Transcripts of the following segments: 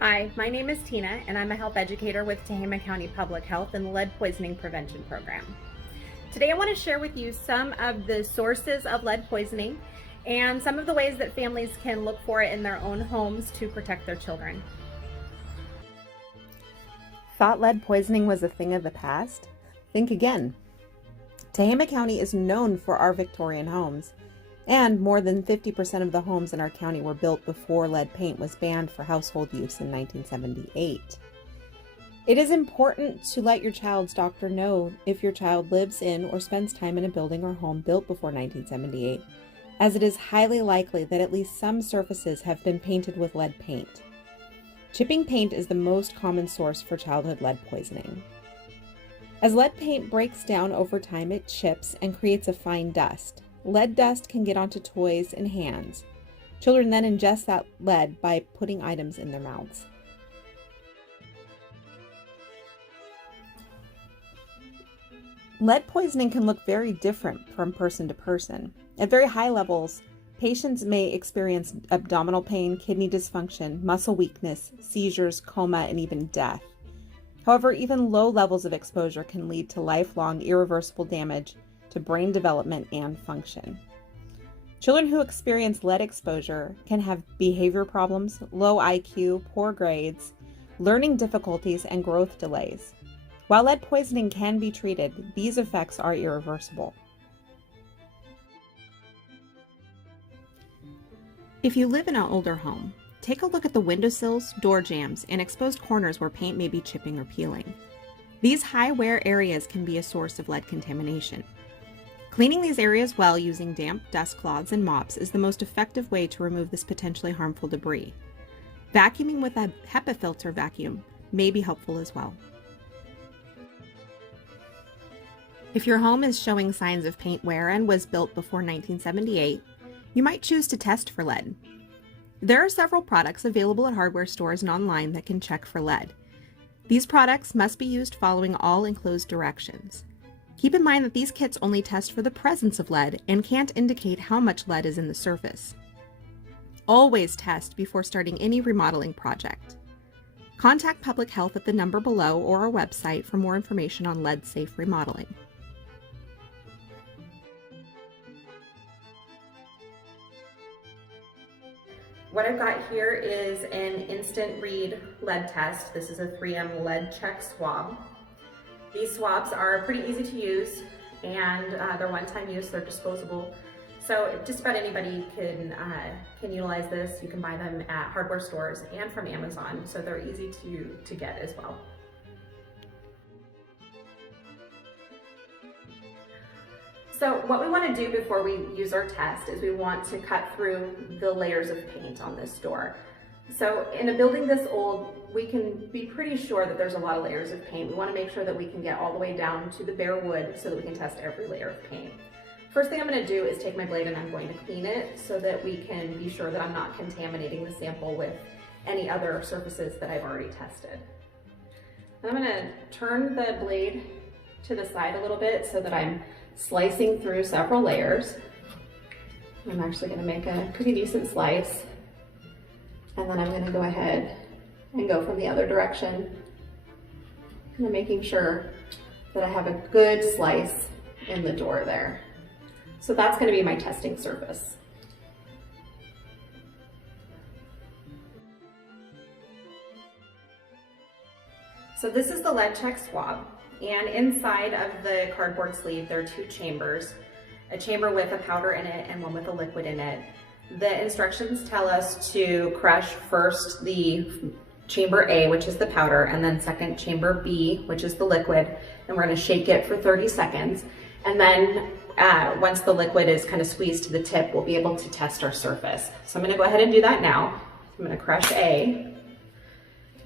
Hi, my name is Tina, and I'm a health educator with Tehama County Public Health and the Lead Poisoning Prevention Program. Today I want to share with you some of the sources of lead poisoning and some of the ways that families can look for it in their own homes to protect their children. Thought lead poisoning was a thing of the past? Think again. Tehama County is known for our Victorian homes, and more than 50% of the homes in our county were built before lead paint was banned for household use in 1978. It is important to let your child's doctor know if your child lives in or spends time in a building or home built before 1978, as it is highly likely that at least some surfaces have been painted with lead paint. Chipping paint is the most common source for childhood lead poisoning. As lead paint breaks down over time, it chips and creates a fine dust. Lead dust can get onto toys and hands. Children then ingest that lead by putting items in their mouths. Lead poisoning can look very different from person to person. At very high levels, patients may experience abdominal pain, kidney dysfunction, muscle weakness, seizures, coma, and even death. However, even low levels of exposure can lead to lifelong irreversible damage to brain development and function. Children who experience lead exposure can have behavior problems, low IQ, poor grades, learning difficulties, and growth delays. While lead poisoning can be treated, these effects are irreversible. If you live in an older home, take a look at the windowsills, door jambs, and exposed corners where paint may be chipping or peeling. These high wear areas can be a source of lead contamination. Cleaning these areas well using damp dust cloths and mops is the most effective way to remove this potentially harmful debris. Vacuuming with a HEPA filter vacuum may be helpful as well. If your home is showing signs of paint wear and was built before 1978, you might choose to test for lead. There are several products available at hardware stores and online that can check for lead. These products must be used following all enclosed directions. Keep in mind that these kits only test for the presence of lead and can't indicate how much lead is in the surface. Always test before starting any remodeling project. Contact Public Health at the number below or our website for more information on lead-safe remodeling. What I've got here is an instant read lead test. This is a 3M lead check swab. These swabs are pretty easy to use, and they're one-time use, they're disposable. So just about anybody can utilize this. You can buy them at hardware stores and from Amazon, so they're easy to get as well. So what we want to do before we use our test is we want to cut through the layers of paint on this door. So in a building this old, we can be pretty sure that there's a lot of layers of paint. We want to make sure that we can get all the way down to the bare wood so that we can test every layer of paint. First thing I'm going to do is take my blade and I'm going to clean it so that we can be sure that I'm not contaminating the sample with any other surfaces that I've already tested. I'm going to turn the blade to the side a little bit so that I'm slicing through several layers. I'm actually going to make a pretty decent slice. And then I'm going to go ahead and go from the other direction, kind of making sure that I have a good slice in the door there. So that's going to be my testing surface. So this is the lead check swab, and inside of the cardboard sleeve there are two chambers, a chamber with a powder in it and one with a liquid in it. The instructions tell us to crush first the chamber A, which is the powder, and then second chamber B, which is the liquid, and we're going to shake it for 30 seconds. And then once the liquid is kind of squeezed to the tip, we'll be able to test our surface. So I'm going to go ahead and do that now. I'm going to crush A,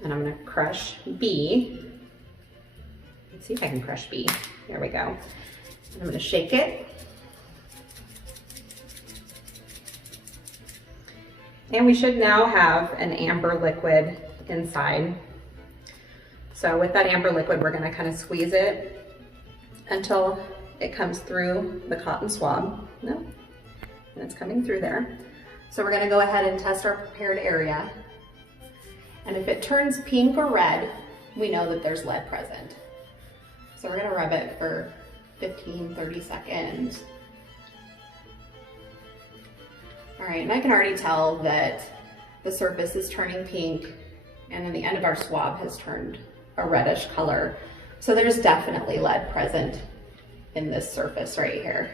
and I'm going to crush B. Let's see if I can crush B. There we go. And I'm going to shake it. And we should now have an amber liquid inside. So with that amber liquid, we're going to kind of squeeze it until it comes through the cotton swab. No, and it's coming through there. So we're going to go ahead and test our prepared area. And if it turns pink or red, we know that there's lead present. So we're gonna rub it for 15, 30 seconds. All right, and I can already tell that the surface is turning pink, and then the end of our swab has turned a reddish color. So there's definitely lead present in this surface right here.